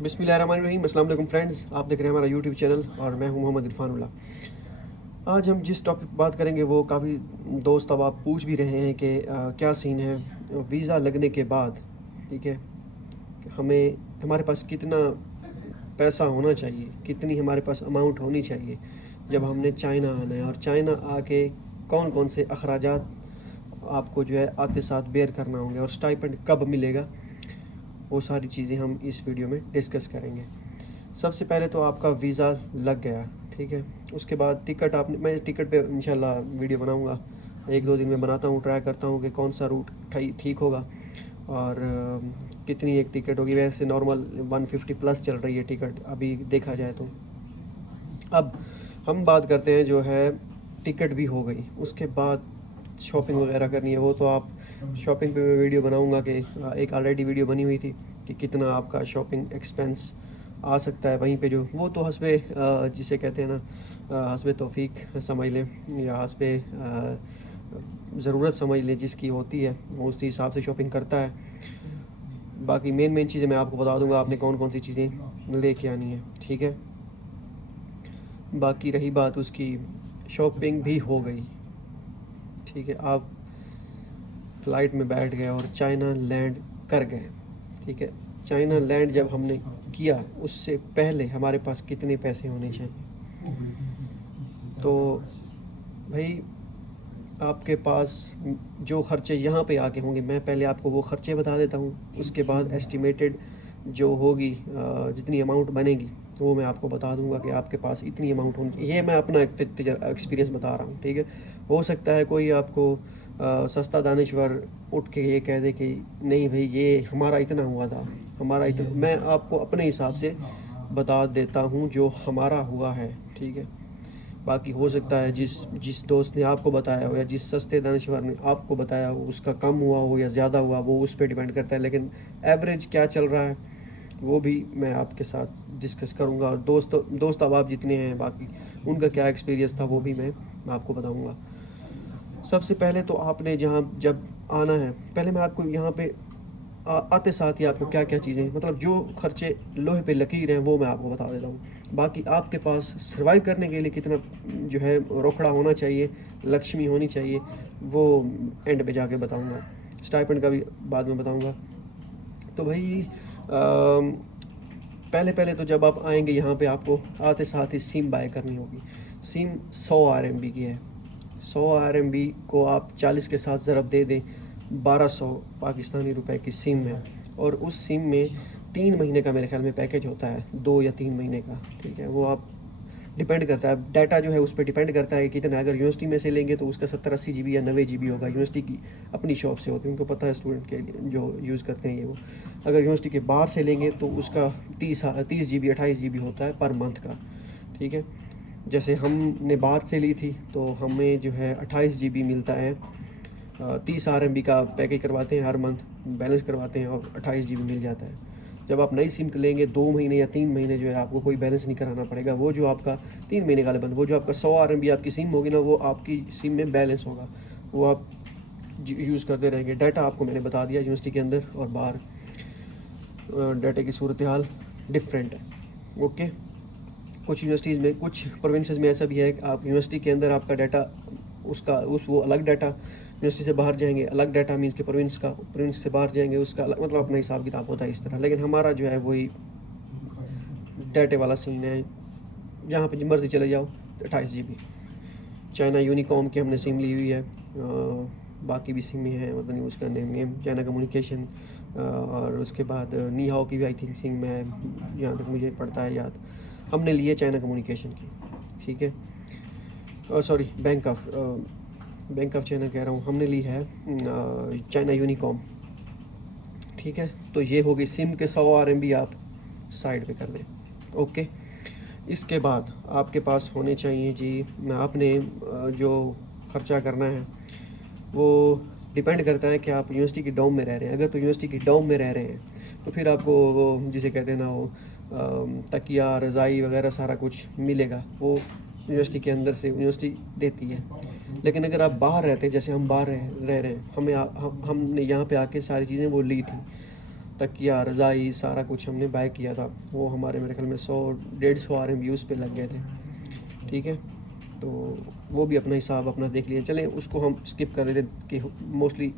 बिस्मिल्लाहिर्रहमानिर्रहीम। अस्सलाम वालेकुम फ्रेंड्स, आप देख रहे हैं हमारा यूट्यूब चैनल और मैं हूं मोहम्मद इरफानुल्लाह। आज हम जिस टॉपिक पर बात करेंगे वो काफ़ी दोस्त अब आप पूछ भी रहे हैं कि क्या सीन है वीज़ा लगने के बाद। ठीक है, कि हमें हमारे पास कितना पैसा होना चाहिए, कितनी हमारे पास अमाउंट होनी चाहिए जब हमने चाइना आना है, और चाइना आके कौन कौन से अखराजात आपको जो है आते साथ बेयर करना होंगे और स्टाइपेंड कब मिलेगा, वो सारी चीज़ें हम इस वीडियो में डिस्कस करेंगे। सबसे पहले तो आपका वीज़ा लग गया, ठीक है। उसके बाद टिकट आपने, मैं टिकट पे इंशाल्लाह वीडियो बनाऊंगा, एक दो दिन में बनाता हूँ, ट्राई करता हूँ कि कौन सा रूट ठीक होगा और कितनी एक टिकट होगी। वैसे नॉर्मल 150 प्लस चल रही है टिकट अभी देखा जाए तो। अब हम बात करते हैं, जो है टिकट भी हो गई, उसके बाद शॉपिंग वगैरह करनी है। वो तो आप शॉपिंग पे मैं वीडियो बनाऊंगा कि एक ऑलरेडी वीडियो बनी हुई थी कि कितना आपका शॉपिंग एक्सपेंस आ सकता है वहीं पे। जो वो तो हस्बे जिसे कहते हैं ना, हस्बे तौफीक समझ लें या हस्बे ज़रूरत समझ लें, जिसकी होती है वो उसी हिसाब से शॉपिंग करता है। बाकी मेन चीज़ें मैं आपको बता दूंगा आपने कौन कौन सी चीज़ें लेके आनी है, ठीक है। बाकी रही बात उसकी, शॉपिंग भी हो गई, ठीक है। आप फ़्लाइट में बैठ गए और चाइना लैंड कर गए, ठीक है। चाइना लैंड जब हमने किया उससे पहले हमारे पास कितने पैसे होने चाहिए? तो भाई आपके पास जो ख़र्चे यहाँ पे आके होंगे, मैं पहले आपको वो ख़र्चे बता देता हूँ, उसके बाद एस्टिमेटेड जो होगी जितनी अमाउंट बनेगी वो मैं आपको बता दूंगा कि आपके पास इतनी अमाउंट होनी। ये मैं अपना एक्सपीरियंस बता रहा हूँ, ठीक है। हो सकता है कोई आपको सस्ता दानिश्वर उठ के ये कह दे कि नहीं भाई ये हमारा इतना हुआ था, हमारा इतना। मैं आपको अपने हिसाब से बता देता हूँ जो हमारा हुआ है, ठीक है। बाकी हो सकता है जिस जिस दोस्त ने आपको बताया हो या जिस सस्ते दानिश्वर ने आपको बताया हो उसका कम हुआ हो या ज़्यादा हुआ, वो उस पर डिपेंड करता है। लेकिन एवरेज क्या चल रहा है वो भी मैं आपके साथ डिस्कस करूंगा, और दोस्त अब आप जितने हैं बाकी उनका क्या एक्सपीरियंस था वो भी मैं आपको बताऊंगा। सबसे पहले तो आपने जहाँ जब आना है, पहले मैं आपको यहाँ पे आते साथ ही आपको क्या क्या चीज़ें, मतलब जो खर्चे लोहे पे लकीर हैं वो मैं आपको बता देता हूँ। बाकी आपके पास सर्वाइव करने के लिए कितना जो है रोकड़ा होना चाहिए, लक्ष्मी होनी चाहिए, वो एंड पे जाके बताऊँगा। स्टाइपेंड का भी बाद में बताऊँगा। तो भाई पहले पहले तो जब आप आएंगे यहाँ पे आपको आते साथ ही सिम बाय करनी होगी। सिम 100 RMB की है। 100 RMB को आप 40 के साथ ज़रब दे दें, 1200 पाकिस्तानी रुपए की सिम है। और उस सिम में 3 महीने का मेरे ख्याल में पैकेज होता है, 2 या 3 महीने का, ठीक है। वो आप डिपेंड करता है, डाटा जो है उस पर डिपेंड करता है कितना। अगर यूनिवर्सिटी में से लेंगे तो उसका 70-80 GB या 90 GB होगा। यूनिवर्सिटी की अपनी शॉप से होती है, उनको पता है स्टूडेंट के लिए जो यूज़ करते हैं ये वो। अगर यूनिवर्सिटी के बाहर से लेंगे तो उसका 30 GB 28 GB होता है पर मंथ का, ठीक है। जैसे हमने बाहर से ली थी तो हमें जो है 28 GB मिलता है। 30 RMB का पैकेज करवाते हैं हर मंथ, बैलेंस करवाते हैं और 28 GB मिल जाता है। जब आप नई सिम लेंगे 2 महीने या 3 महीने जो है आपको कोई बैलेंस नहीं कराना पड़ेगा। वो जो आपका 3 महीने का बंद, वो जो आपका 100 RMB आपकी सिम होगी ना, वो आपकी सिम में बैलेंस होगा, वो आप यूज़ करते रहेंगे। डाटा आपको मैंने बता दिया, यूनिवर्सिटी के अंदर और बाहर डाटा की सूरत हाल डिफरेंट है, ओके। कुछ यूनिवर्सिटीज़ में, कुछ प्रोविंसेस में ऐसा भी है कि आप यूनिवर्सिटी के अंदर आपका डाटा वो अलग डाटा, यूनिवर्सिटी से बाहर जाएंगे अलग डाटा, मीन्स के प्रोविंस से बाहर जाएंगे उसका अलग, मतलब अपना हिसाब किताब होता है इस तरह। लेकिन हमारा जो है वही डाटे वाला सीन है, जहाँ पे मर्जी चले जाओ 28 GB। चाइना यूनिकॉम की हमने सिम ली हुई है, बाकी भी सिम हैं, मतलब नहीं उसका नेम चाइना कम्युनिकेशन, और उसके बाद नीहाओ की भी आई थिंक सिम है, जहाँ तक मुझे पड़ता है याद। हमने लिए चाइना कम्युनिकेशन की, ठीक है। सॉरी, बैंक ऑफ चाइना कह रहा हूँ, हमने ली है चाइना यूनिकॉम, ठीक है। तो ये होगी सिम के 100 RMB आप साइड पे कर दें, ओके। इसके बाद आपके पास होने चाहिए जी, आपने जो ख़र्चा करना है वो डिपेंड करता है कि आप यूनिवर्सिटी की डॉम में रह रहे हैं। अगर तो यूनिवर्सिटी की डॉम में रह रहे हैं तो फिर आपको वो जिसे कहते हैं ना, वो तकिया रज़ाई वगैरह सारा कुछ मिलेगा, वो यूनिवर्सिटी के अंदर से यूनिवर्सिटी देती है। लेकिन अगर आप बाहर रहते हैं, जैसे हम बाहर रह रहे हैं, हमने यहाँ पे आके सारी चीज़ें वो ली थी, तकिया रज़ाई सारा कुछ हमने बाय किया था, वो हमारे मेरे ख्याल में 100-150 RMB उस पे लग गए थे। ठीक है, तो वो भी अपना हिसाब अपना देख लिया। चलें उसको हम स्किप कर देते कि मोस्टली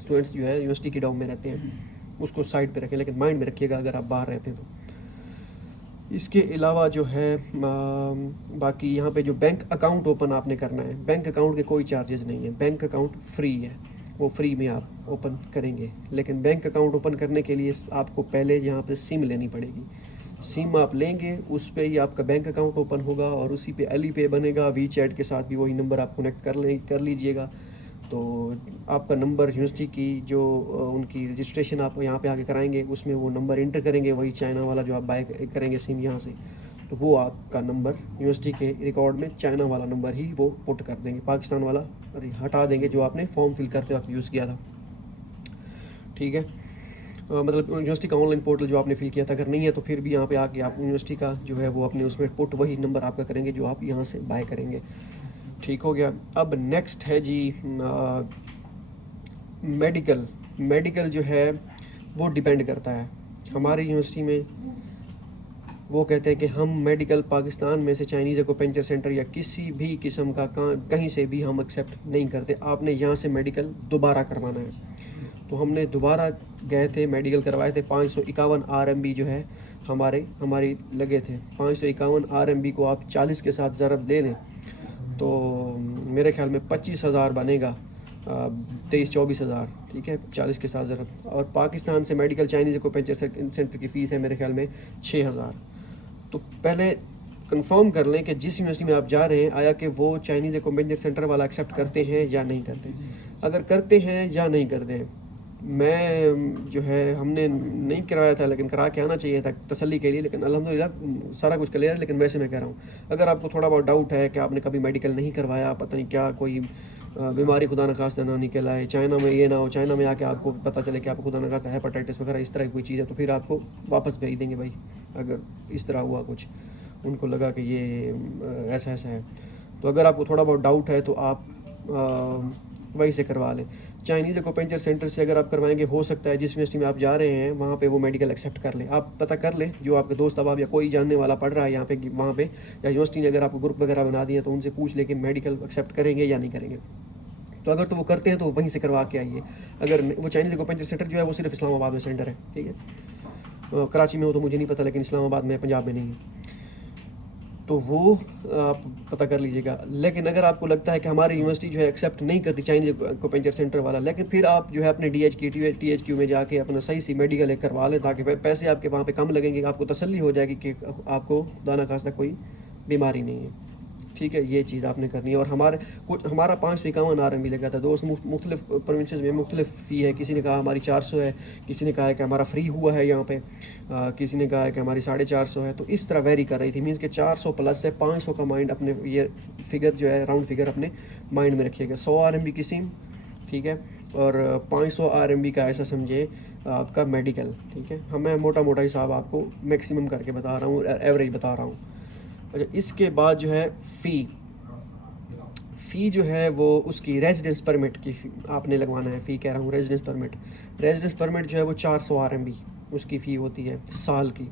स्टूडेंट्स जो है यूनिवर्सिटी की डॉम में रहते हैं, उसको साइड पे रखें, लेकिन माइंड में रखिएगा अगर आप बाहर रहते हैं तो। इसके अलावा जो है बाकी यहाँ पे जो बैंक अकाउंट ओपन आपने करना है, बैंक अकाउंट के कोई चार्जेस नहीं है, बैंक अकाउंट फ्री है, वो फ्री में आप ओपन करेंगे। लेकिन बैंक अकाउंट ओपन करने के लिए आपको पहले यहाँ पे सिम लेनी पड़ेगी। सिम आप लेंगे, उस पे ही आपका बैंक अकाउंट ओपन होगा और उसी पे अली पे बनेगा। वी चैट के साथ भी वही नंबर आप कनेक्ट कर लीजिएगा। तो आपका नंबर यूनिवर्सिटी की जो उनकी रजिस्ट्रेशन आप यहाँ पे आके कराएंगे, उसमें वो नंबर इंटर करेंगे, वही चाइना वाला जो आप बाय करेंगे सिम यहाँ से, तो वो आपका नंबर यूनिवर्सिटी के रिकॉर्ड में चाइना वाला नंबर ही वो पुट कर देंगे, पाकिस्तान वाला हटा देंगे जो आपने फॉर्म फिल करते वक्त यूज़ किया था। ठीक है, मतलब यूनिवर्सिटी का ऑनलाइन पोर्टल जो आपने फिल किया था, अगर नहीं है तो फिर भी यहाँ पे आके आप यूनिवर्सिटी का जो है वो अपने उसमें पुट वही नंबर आपका करेंगे जो आप यहाँ से बाय करेंगे। ठीक हो गया। अब नेक्स्ट है जी मेडिकल जो है वो डिपेंड करता है हमारी यूनिवर्सिटी में। वो कहते हैं कि हम मेडिकल पाकिस्तान में से चाइनीज़ एक्यूपेंचर सेंटर या किसी भी किस्म का कहीं से भी हम एक्सेप्ट नहीं करते। आपने यहाँ से मेडिकल दोबारा करवाना है। तो हमने दोबारा गए थे, मेडिकल करवाए थे। 551 RMB जो है हमारी लगे थे। 551 RMB को आप 40 के साथ ज़रब दे लें तो मेरे ख्याल में 25,000 बनेगा, 23-24 हज़ार। ठीक है, 40 के साथ ज़रब। और पाकिस्तान से मेडिकल चाइनीज़ एक्यूपेंचर सेंटर की फ़ीस है मेरे ख्याल में 6,000। तो पहले कंफर्म कर लें कि जिस यूनिवर्सिटी में आप जा रहे हैं आया कि वो चाइनीज़ एक्यूपेंचर सेंटर वाला एक्सेप्ट करते हैं या नहीं करते। अगर करते हैं या नहीं करते हैं, मैं जो है हमने नहीं करवाया था लेकिन करा के आना चाहिए था तसल्ली के लिए, लेकिन अल्हम्दुलिल्लाह सारा कुछ क्लियर है। लेकिन वैसे मैं कह रहा हूँ, अगर आपको थोड़ा बहुत डाउट है कि आपने कभी मेडिकल नहीं करवाया, पता नहीं क्या कोई बीमारी खुदा न खास्ता ना निकल आए, चाइना में ये ना हो, चाइना में आके आपको पता चले कि आपको खुदा न खास्ता हेपेटाइटिस वगैरह इस तरह की कोई चीज़ है, तो फिर आपको वापस भेज देंगे भाई। अगर इस तरह हुआ कुछ, उनको लगा कि ये ऐसा है, तो अगर आपको थोड़ा बहुत डाउट है तो आप वहीं से करवा लें। चाइनीज़ एक्यूपेंचर सेंटर से अगर आप करवाएंगे, हो सकता है जिस यूनिवर्सिटी में आप जा रहे हैं वहाँ पे वो मेडिकल एक्सेप्ट कर लें। आप पता कर लें, जो आपके दोस्त अहबाब या कोई जानने वाला पढ़ रहा है यहाँ पे वहाँ पे, या यूनिवर्सिटी ने अगर आपको ग्रुप वगैरह बना दिए तो उनसे पूछ लें कि मेडिकल एक्सेप्ट करेंगे या नहीं करेंगे। तो अगर तो वो करते हैं तो वहीं से करवा के आइए। अगर वो चाइनीज़ एक्यूपेंचर सेंटर जो है वो सिर्फ इस्लामाबाद में सेंटर है। ठीक है, कराची में हो तो मुझे नहीं पता, लेकिन इस्लामाबाद में, पंजाब में नहीं है, तो वो आप पता कर लीजिएगा। लेकिन अगर आपको लगता है कि हमारी यूनिवर्सिटी जो है एक्सेप्ट नहीं करती चाइनीज़ एक्यूपेंचर सेंटर वाला, लेकिन फिर आप जो है अपने THQ में जाके अपना सही सी मेडिकल एक करवा लें, ताकि पैसे आपके वहाँ पे कम लगेंगे, आपको तसल्ली हो जाएगी कि आपको दाना खास्ता कोई बीमारी नहीं है। ठीक है, ये चीज़ आपने करनी है। और हमारा 551 RMB लगा था। दोस्त मुख्तलिफ प्रोविंसेस में मुख्तलिफ फ़ी है। किसी ने कहा हमारी 400 है, किसी ने कहा है कि हमारा फ्री हुआ है यहाँ पे, किसी ने कहा है कि हमारी 450 है। तो इस तरह वेरी कर रही थी। मीन्स कि 400 प्लस है, 500 का माइंड अपने ये फिगर जो है राउंड फिगर अपने माइंड में रखिएगा। 100 RMB की सिम, ठीक है, और 500 RMB का ऐसा समझे आपका मेडिकल। ठीक है, मैं मोटा मोटा हिसाब आपको मैक्सिमम करके बता रहा हूँ, एवरेज बता रहा हूँ। अच्छा, इसके बाद जो है फ़ी जो है वो उसकी रेजिडेंस परमिट की आपने लगवाना है। फ़ी कह रहा हूँ, रेजिडेंस परमिट जो है वो 400 RMB उसकी फ़ी होती है साल की।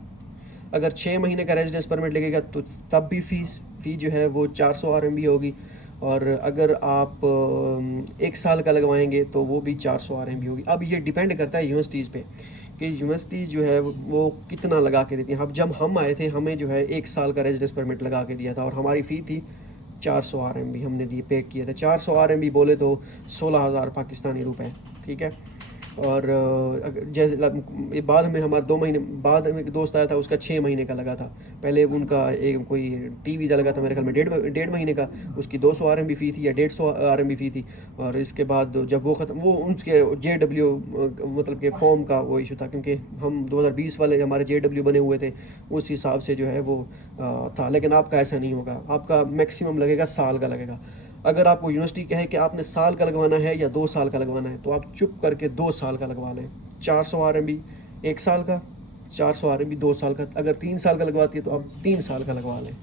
अगर 6 महीने का रेजिडेंस परमिट लगेगा तो तब भी फ़ी जो है वो 400 RMB होगी। और अगर आप 1 साल का लगवाएंगे तो वो भी 400 RMB होगी। अब ये डिपेंड करता है यूनिवर्सिटीज़ पे कि यूनिवर्सिटीज़ जो है वो कितना लगा के देती हैं। अब जब हम आए थे हमें जो है 1 साल का रेजिडेंस परमिट लगा के दिया था और हमारी फ़ी थी 400 RMB हमने पे किए थे। 400 RMB बोले तो 16,000 पाकिस्तानी रुपए। ठीक है, और जैसे बाद में हमारा 2 महीने बाद में एक दोस्त आया था, उसका 6 महीने का लगा था। पहले उनका एक कोई टी वीज़ा लगा था मेरे ख्याल में 1.5 महीने का, उसकी 200 RMB फ़ी थी या 150 RMB फ़ी थी। और इसके बाद जब वो ख़त्म, वो उनके JW मतलब के फॉर्म का वो इशू था, क्योंकि हम 2020 वाले हमारे JW बने हुए थे, उस हिसाब से जो है वो था। लेकिन आपका ऐसा नहीं होगा, आपका मैक्सिमम लगेगा साल का लगेगा। अगर आपको यूनिवर्सिटी कहे कि आपने साल का लगवाना है या 2 साल का लगवाना है, तो आप चुप करके 2 साल का लगवा लें। 400 RMB 1 साल का, 400 RMB 2 साल का। अगर 3 साल का लगवाती है तो आप 3 साल का लगवा लें।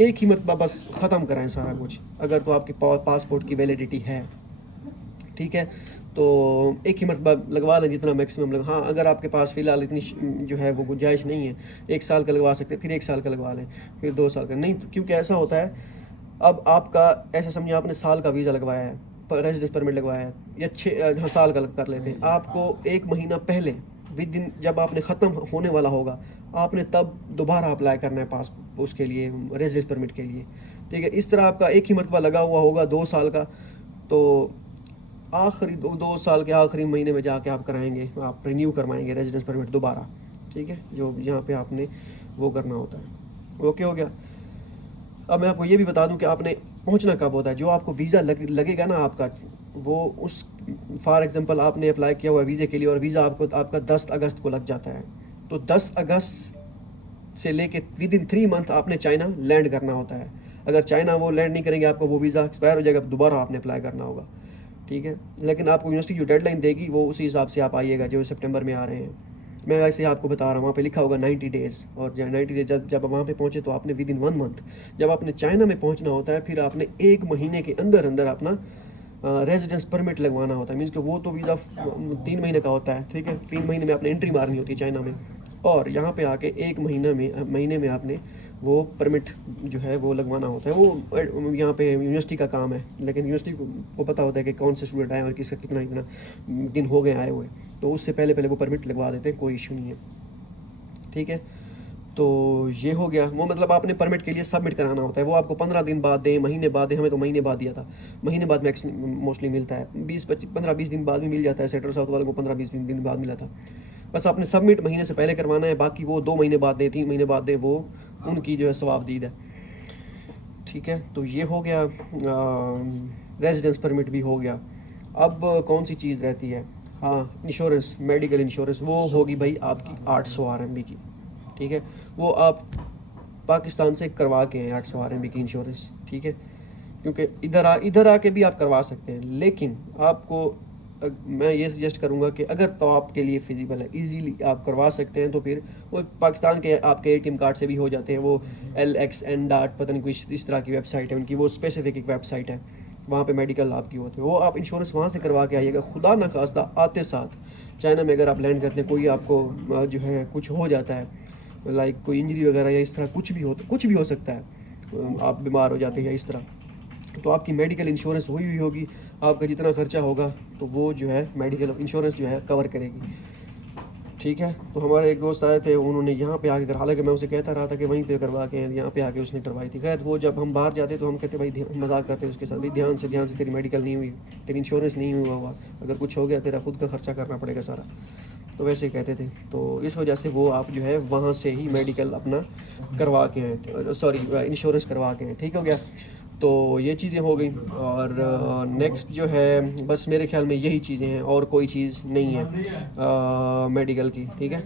एक ही मरतबा बस ख़त्म कराएं सारा कुछ, अगर तो आपके पासपोर्ट की वैलिडिटी है। ठीक है, तो एक ही मरतबा लगवा लें जितना मैक्सिमम लगा। हाँ, अगर आपके पास फ़िलहाल इतनी जो है वो गुंजाइश नहीं है, 1 साल का लगवा सकते हैं, फिर 1 साल का लगवा लें, फिर 2 साल का नहीं, क्योंकि ऐसा होता है, अब आपका ऐसा समझिए आपने साल का वीज़ा लगवाया है, रेजिडेंस परमिट लगवाया है, या 6 साल का कर लेते हैं, आपको 1 महीना पहले विद इन जब आपने ख़त्म होने वाला होगा, आपने तब दोबारा अप्लाई करना है पास उसके लिए, रेजिडेंस परमिट के लिए, ठीक है। इस तरह आपका एक ही मरतबा लगा हुआ होगा 2 साल का, तो आखिरी 2 साल के आखिरी महीने में जाके आप कराएंगे, आप रिन्यू करवाएंगे रेजिडेंस परमिट दोबारा, ठीक है, जो यहाँ पे आपने वो करना होता है। ओके हो गया। अब मैं आपको ये भी बता दूं कि आपने पहुंचना कब होता है। जो आपको वीज़ा लगेगा ना आपका, वो उस फॉर एग्जांपल आपने अप्लाई किया हुआ वीज़े के लिए और वीज़ा आपका 10 अगस्त को लग जाता है, तो 10 अगस्त से लेके विद इन 3 मंथ आपने चाइना लैंड करना होता है। अगर चाइना वो लैंड नहीं करेंगे, आपका वो वीज़ा एक्सपायर हो जाएगा, दोबारा आपने अप्लाई करना होगा, ठीक है। लेकिन आपको यूनिवर्सिटी जो डेडलाइन देगी वो उसी हिसाब से आप आइएगा, जो सितंबर में आ रहे हैं। मैं वैसे आपको बता रहा हूँ, वहाँ पे लिखा होगा 90 डेज़, और जब 90 डेज जब वहाँ पे पहुँचे तो आपने विद इन 1 मंथ, जब आपने चाइना में पहुँचना होता है, फिर आपने 1 महीने के अंदर अंदर अपना रेजिडेंस परमिट लगवाना होता है। मीन्स कि वो तो वीज़ा 3 महीने का होता है, ठीक है, 3 महीने में आपने एंट्री मारनी होती है चाइना में, और यहाँ पे आके 1 महीने में आपने वो परमिट जो है वो लगवाना होता है। वो यहाँ पे यूनिवर्सिटी का काम है, लेकिन यूनिवर्सिटी को पता होता है कि कौन से स्टूडेंट आए और किसका कितना दिन हो गए आए हुए, तो उससे पहले वो परमिट लगवा देते हैं, कोई इशू नहीं है, ठीक है। तो ये हो गया, वो मतलब आपने परमिट के लिए सबमिट कराना होता है, वो आपको 15 दिन बाद दें, महीने बाद दें, हमें तो महीने बाद दिया था, महीने बाद मोस्टली मिलता है, 15-20 दिन बाद भी मिल जाता है, सेंट्रल साउथ वालों को 15-20 दिन बाद मिला था। बस आपने सबमिट महीने से पहले करवाना है, बाकी वो 2 महीने बाद दें, 3 महीने बाद दें, वो उनकी जो है सवाबदीद है, ठीक है। तो ये हो गया, रेजिडेंस परमिट भी हो गया। अब कौन सी चीज़ रहती है, हाँ, इंश्योरेंस, मेडिकल इंश्योरेंस, वो होगी भाई आपकी 800 RMB की, ठीक है। वो आप पाकिस्तान से करवा के हैं 800 RMB की इंश्योरेंस, ठीक है, क्योंकि इधर आके भी आप करवा सकते हैं, लेकिन आपको मैं ये सजेस्ट करूंगा कि अगर तो आपके लिए फिजिबल है, इजीली आप करवा सकते हैं, तो फिर वो पाकिस्तान के आपके ATM कार्ड से भी हो जाते हैं। वो LXN डॉट पता नहीं कोई इस तरह की वेबसाइट है उनकी, वो स्पेसिफिक एक वेबसाइट है, वहाँ पे मेडिकल आपकी होती है, वो आप इंश्योरेंस वहाँ से करवा के आइएगा। खुदा न खास्ता आते साथ चाइना में अगर आप लैंड करते हैं, कोई आपको जो है कुछ हो जाता है, लाइक कोई इंजरी वगैरह या इस तरह कुछ भी हो सकता है, आप बीमार हो जाते हैं या इस तरह, तो आपकी मेडिकल इंश्योरेंस हुई होगी, आपका जितना खर्चा होगा तो वो जो है मेडिकल इंश्योरेंस जो है कवर करेगी, ठीक है। तो हमारे एक दोस्त आए थे, उन्होंने यहाँ पे आके हालांकि मैं उसे कहता रहा था कि वहीं पे करवा के, यहाँ पे आके उसने करवाई थी। खैर वो जब हम बाहर जाते तो हम कहते भाई, मजाक करते उसके साथ, भाई ध्यान से तेरी मेडिकल नहीं हुई, तेरी इंश्योरेंस नहीं हुआ, अगर कुछ हो गया तेरा खुद का खर्चा करना पड़ेगा सारा, तो वैसे ही कहते थे। तो इस वजह से वो आप जो है वहाँ से ही मेडिकल अपना करवा के हैं, सॉरी इंश्योरेंस करवा के हैं, ठीक हो गया। तो ये चीज़ें हो गई, और नेक्स्ट जो है बस मेरे ख्याल में यही चीज़ें हैं, और कोई चीज़ नहीं है मेडिकल की, ठीक है।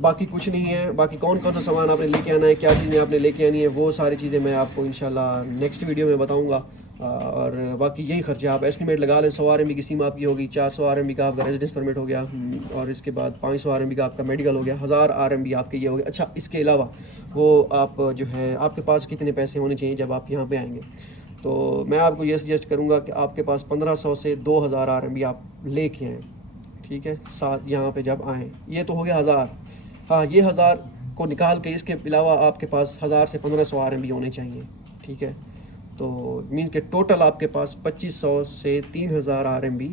बाकी कुछ नहीं है। बाकी कौन कौन सा सामान आपने लेके आना है, क्या चीज़ें आपने लेके आनी है, वो सारी चीज़ें मैं आपको इंशाल्लाह नेक्स्ट वीडियो में बताऊंगा। और बाकी यही खर्चे आप एस्टिमेट लगा लें। 100 RMB की सिम आपकी होगी, 400 RMB का आपका रेजिडेंस परमिट हो गया, और इसके बाद 500 RMB का आपका मेडिकल हो गया, 1000 RMB आपके ये हो गया। अच्छा, इसके अलावा वो आप जो है आपके पास कितने पैसे होने चाहिए जब आप यहाँ पे आएंगे, तो मैं आपको ये सजेस्ट करूँगा कि आपके पास 1500 से 2000 RMB आप लेके आएँ, ठीक है, साथ यहाँ पे जब आएँ। ये तो हो गया 1000। हाँ, ये 1000 को निकाल के इसके अलावा आपके पास 1000 से 1500 RMB होने चाहिए, ठीक है। तो मीन्स के टोटल आपके पास 2500 से 3000 RMB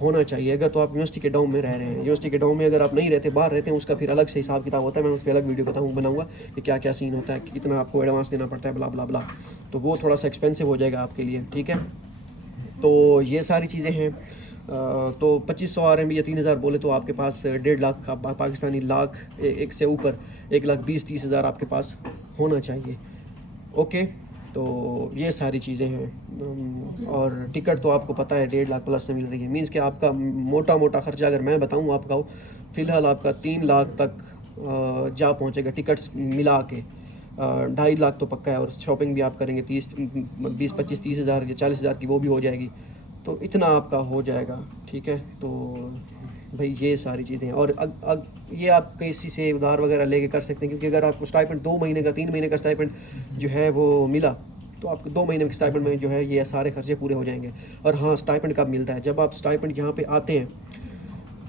होना चाहिए, अगर तो आप यूनिवर्सिटी के डाउन में रह रहे हैं। यूनिवर्सिटी के डाउन में अगर आप नहीं रहते, बाहर रहते हैं, उसका फिर अलग से हिसाब किताब होता है, मैं उस पर अलग वीडियो बनाऊंगा कि क्या क्या सीन होता है, कितना आपको एडवांस देना पड़ता है, ब्ला ब्ला ब्ला, तो वो थोड़ा सा एक्सपेंसिव हो जाएगा आपके लिए, ठीक है। तो ये सारी चीज़ें हैं। तो 2500 RMB या 3000 बोले तो आपके पास 1.5 लाख पाकिस्तानी लाख, एक से ऊपर 1,20,30 हज़ार आपके पास होना चाहिए, ओके। तो ये सारी चीज़ें हैं, और टिकट तो आपको पता है 1.5 लाख प्लस से मिल रही है। मीन्स कि आपका मोटा मोटा खर्चा अगर मैं बताऊँ आपका, फ़िलहाल आपका 3 लाख तक जा पहुँचेगा टिकट्स मिला के। 2.5 लाख तो पक्का है, और शॉपिंग भी आप करेंगे 20-25-30 हज़ार या 40 हज़ार की, वो भी हो जाएगी, तो इतना आपका हो जाएगा, ठीक है। तो भाई ये सारी चीज़ें हैं, और ये आप किसी से उधार वगैरह लेके कर सकते हैं, क्योंकि अगर आपको स्टाइपेंड 2 महीने का 3 महीने का स्टाइपेंड जो है वो मिला, तो आपको 2 महीने के स्टाइपेंड में जो है ये सारे खर्चे पूरे हो जाएंगे। और हाँ, स्टाइपेंड कब मिलता है? जब आप स्टाइपेंड यहाँ पे आते हैं,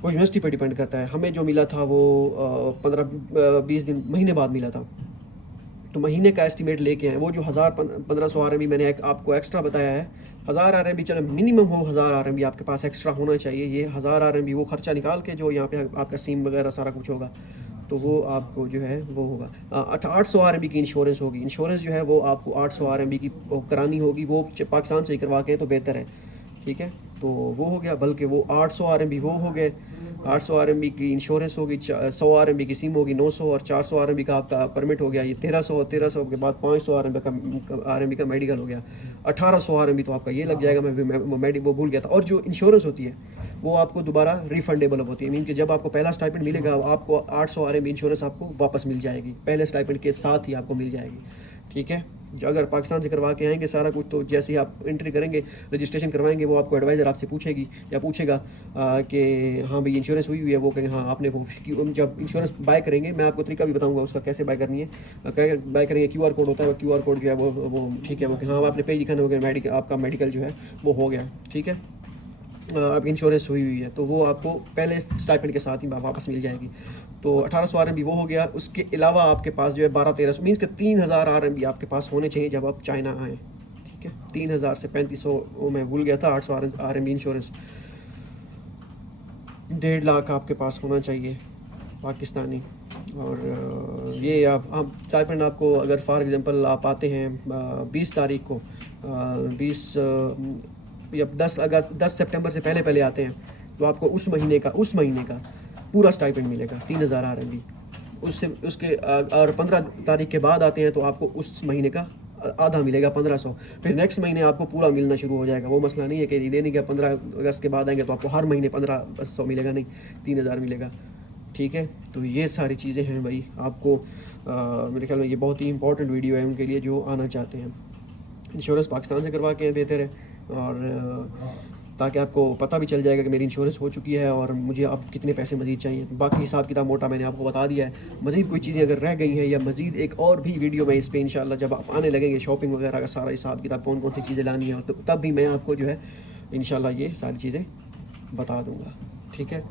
वो यूनिवर्सिटी पे डिपेंड करता है। हमें जो मिला था वो 15-20 दिन महीने बाद मिला था। तो महीने का एस्टिमेट लेके आए। वो जो 1500 RMB मैंने आपको एक्स्ट्रा बताया है, 1000 RMB चलो मिनिमम हो, 1000 RMB आपके पास एक्स्ट्रा होना चाहिए। ये 1000 RMB वो खर्चा निकाल के जो यहाँ पे आपका सिम वगैरह सारा कुछ होगा, तो वो आपको जो है वो होगा 800 RMB की इंश्योरेंस होगी। इंश्योरेंस जो है वो आपको 800 RMB की करानी होगी, वो पाकिस्तान से ही करवा के तो बेहतर है, ठीक है। तो वो हो गया, बल्कि वो 800 RMB वो हो गए, 800 RMB की इंश्योरेंस होगी, 100 RMB की सिम होगी, 900 और 400 RMB का आपका परमिट हो गया, ये 1300 के बाद 500 RMB का मेडिकल हो गया, 1800 RMB तो आपका ये लग जाएगा। मैं वो भूल गया था। और जो इंश्योरेंस होती है वो आपको दोबारा रिफंडेबल होती है, मीन कि जब आपको पहला स्टाइपेंड मिलेगा आपको 800 RMB इंश्योरेंस आपको वापस मिल जाएगी, पहले स्टाइपेंड के साथ ही आपको मिल जाएगी, ठीक है। जो अगर पाकिस्तान से करवा के आएंगे सारा कुछ, तो जैसे ही आप एंट्री करेंगे, रजिस्ट्रेशन करवाएंगे, वो आपको एडवाइज़र आपसे पूछेगी या पूछेगा कि हाँ भाई इंश्योरेंस हुई है, वो कहेंगे हाँ आपने वो। जब इंश्योरेंस बाय करेंगे, मैं आपको तरीका भी बताऊंगा उसका कैसे बाय करनी है। बाय करेंगे, QR कोड होता है, वो QR कोड जो है वो ठीक है, वो कि हाँ आपने पे दिखाना होगा, मेडिकल आपका मेडिकल जो है वो हो गया, ठीक है, आपकी इंश्योरेंस हुई है, तो वो आपको पहले स्टाइपेंड के साथ ही वापस मिल जाएगी। तो 1800 RMB वो हो गया। उसके अलावा आपके पास जो है 1200-1300 मीन्स के 3000 RMB आपके पास होने चाहिए जब आप चाइना आएँ, ठीक है। 3000 से 3500 वो मैं भूल गया था। 800 RMB इंश्योरेंस, 1.5 लाख आपके पास होना चाहिए पाकिस्तानी। और ये आप स्टाइपेंड आपको अगर फॉर एग्जांपल आप आते हैं 20 तारीख को, 20 या 10 सितंबर से पहले आते हैं, तो आपको उस महीने का पूरा स्टाइपेंड मिलेगा 3000 RMB। उससे उसके और 15 तारीख के बाद आते हैं तो आपको उस महीने का आधा मिलेगा, 1500। फिर नेक्स्ट महीने आपको पूरा मिलना शुरू हो जाएगा। वो मसला नहीं है कि लेने का 15 अगस्त के बाद आएंगे तो आपको हर महीने 1500 मिलेगा, नहीं 3000 मिलेगा, ठीक है। तो ये सारी चीज़ें हैं भाई, आपको मेरे ख्याल में ये बहुत ही इंपॉर्टेंट वीडियो है उनके लिए जो आना चाहते हैं। इंश्योरेंस पाकिस्तान से करवा के बेहतर है, और ताकि आपको पता भी चल जाएगा कि मेरी इंश्योरेंस हो चुकी है और मुझे अब कितने पैसे मज़ीद चाहिए। बाकी हिसाब किताब मोटा मैंने आपको बता दिया है। मज़ीद कोई चीज़ें अगर रह गई हैं या मज़ीद एक और भी वीडियो में इस पर इंशाल्लाह जब आप आने लगेंगे, शॉपिंग वगैरह का सारा हिसाब किताब, कौन कौन सी चीज़ें लानी है, तो तब भी मैं आपको जो है इंशाल्लाह ये सारी चीज़ें बता दूँगा, ठीक है।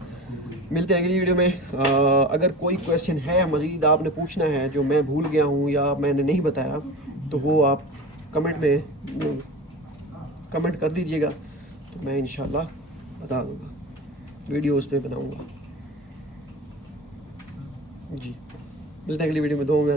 मिलते हैं अगली वीडियो में। अगर कोई क्वेश्चन है मज़ीद आपने पूछना है जो मैं भूल गया हूँ या मैंने नहीं बताया, तो वो आप कमेंट में कमेंट कर दीजिएगा, तो मैं इंशाल्लाह बता दूँगा, वीडियो उस पर बनाऊँगा जी। मिलते हैं अगली वीडियो में। दो में